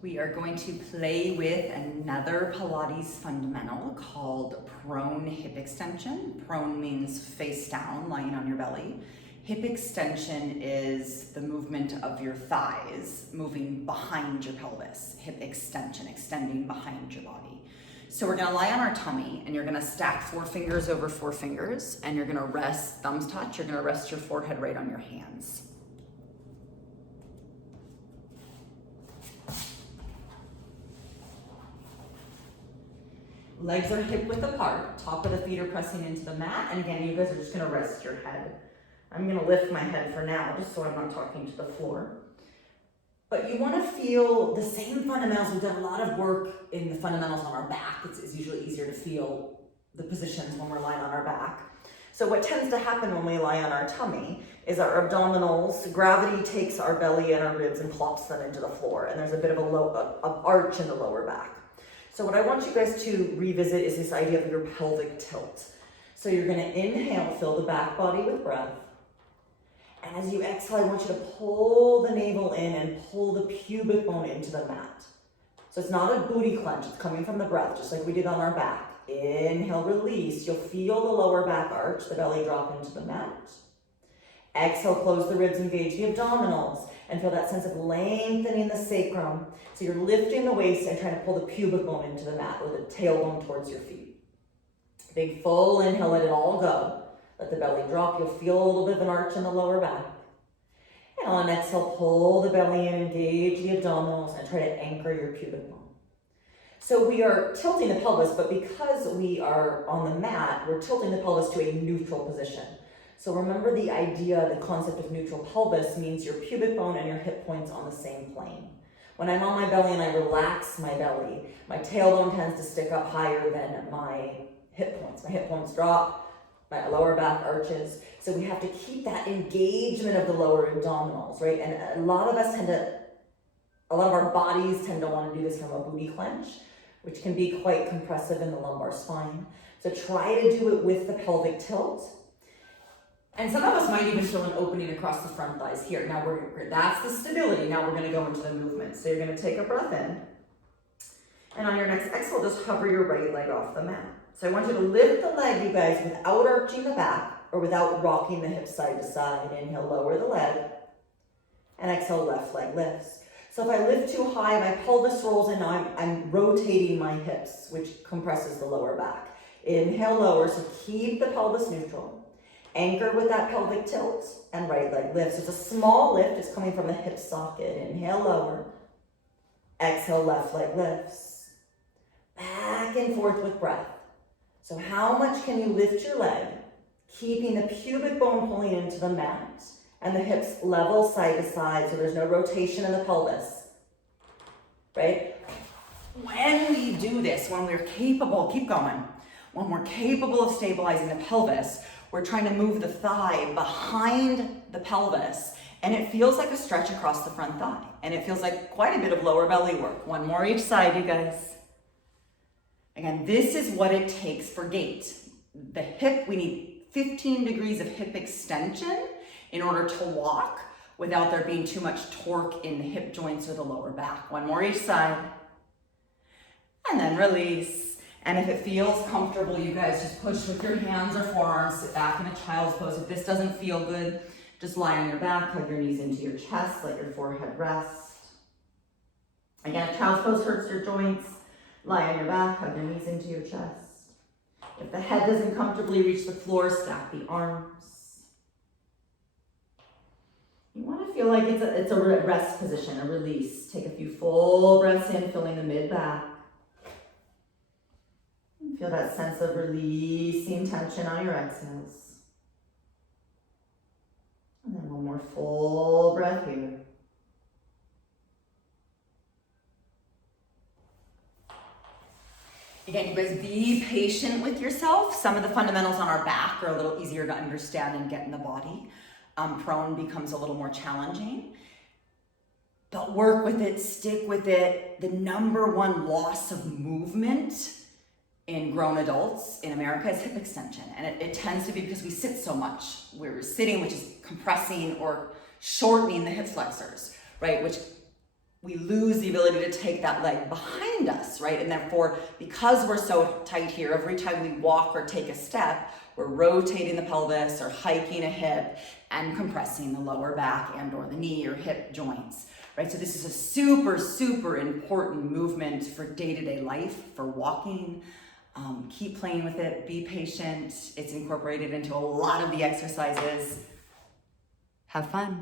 We are going to play with another Pilates fundamental called prone hip extension. Prone means face down, lying on your belly. Hip extension is the movement of your thighs moving behind your pelvis. Hip extension, extending behind your body. So we're gonna lie on our tummy and you're gonna stack 4 fingers over 4 fingers and you're gonna rest, thumbs touch, you're gonna rest your forehead right on your hands. Legs are hip width apart, top of the feet are pressing into the mat, and again, you guys are just gonna rest your head. I'm gonna lift my head for now, just so I'm not talking to the floor. But you wanna feel the same fundamentals. We've done a lot of work in the fundamentals on our back. It's usually easier to feel the positions when we're lying on our back. So what tends to happen when we lie on our tummy is our abdominals, gravity takes our belly and our ribs and plops them into the floor, and there's a bit of a arch in the lower back. So what I want you guys to revisit is this idea of your pelvic tilt. So you're gonna inhale, fill the back body with breath. And as you exhale, I want you to pull the navel in and pull the pubic bone into the mat. So it's not a booty clench, it's coming from the breath, just like we did on our back. Inhale, release. You'll feel the lower back arch, the belly drop into the mat. Exhale, close the ribs, engage the abdominals, and feel that sense of lengthening the sacrum. So you're lifting the waist and trying to pull the pubic bone into the mat or the tailbone towards your feet. Big full inhale, let it all go. Let the belly drop. You'll feel a little bit of an arch in the lower back. And on exhale, pull the belly in, engage the abdominals, and try to anchor your pubic bone. So we are tilting the pelvis, but because we are on the mat, we're tilting the pelvis to a neutral position. So remember the idea, the concept of neutral pelvis means your pubic bone and your hip points on the same plane. When I'm on my belly and I relax my belly, my tailbone tends to stick up higher than my hip points. My hip points drop, my lower back arches. So we have to keep that engagement of the lower abdominals, right? And a lot of our bodies tend to want to do this from a booty clench, which can be quite compressive in the lumbar spine. So try to do it with the pelvic tilt. And some of us might even feel an opening across the front thighs here. Now that's the stability. Now we're gonna go into the movement. So you're gonna take a breath in. And on your next exhale, just hover your right leg off the mat. So I want you to lift the leg, you guys, without arching the back or without rocking the hips side to side. Inhale, lower the leg. And exhale, left leg lifts. So if I lift too high, my pelvis rolls in. Now I'm rotating my hips, which compresses the lower back. Inhale, lower, so keep the pelvis neutral. Anchor with that pelvic tilt and right leg lifts. So it's a small lift, it's coming from the hip socket. Inhale, lower. Exhale, left leg lifts. Back and forth with breath. So how much can you lift your leg, keeping the pubic bone pulling into the mat and the hips level side to side so there's no rotation in the pelvis, right? When we do this, when we're capable, keep going, when we're capable of stabilizing the pelvis, we're trying to move the thigh behind the pelvis, and it feels like a stretch across the front thigh, and it feels like quite a bit of lower belly work. One more each side, you guys. Again, this is what it takes for gait. The hip, we need 15 degrees of hip extension in order to walk without there being too much torque in the hip joints or the lower back. One more each side. And then release. And if it feels comfortable, you guys just push with your hands or forearms, sit back in a child's pose. If this doesn't feel good, just lie on your back, hug your knees into your chest, let your forehead rest. Again, if child's pose hurts your joints, lie on your back, hug your knees into your chest. If the head doesn't comfortably reach the floor, stack the arms. You want to feel like it's a rest position, a release. Take a few full breaths in, filling the mid-back. Feel that sense of releasing tension on your exhales. And then one more full breath here. Again, you guys, be patient with yourself. Some of the fundamentals on our back are a little easier to understand and get in the body. Prone becomes a little more challenging. But work with it, stick with it. The number one loss of movement in grown adults in America is hip extension. And it tends to be because we sit so much. We're sitting, which is compressing or shortening the hip flexors, right? Which we lose the ability to take that leg behind us, right? And therefore, because we're so tight here, every time we walk or take a step, we're rotating the pelvis or hiking a hip and compressing the lower back and or the knee or hip joints, right? So this is a super, super important movement for day-to-day life, for walking. Keep playing with it, be patient. It's incorporated into a lot of the exercises. Have fun.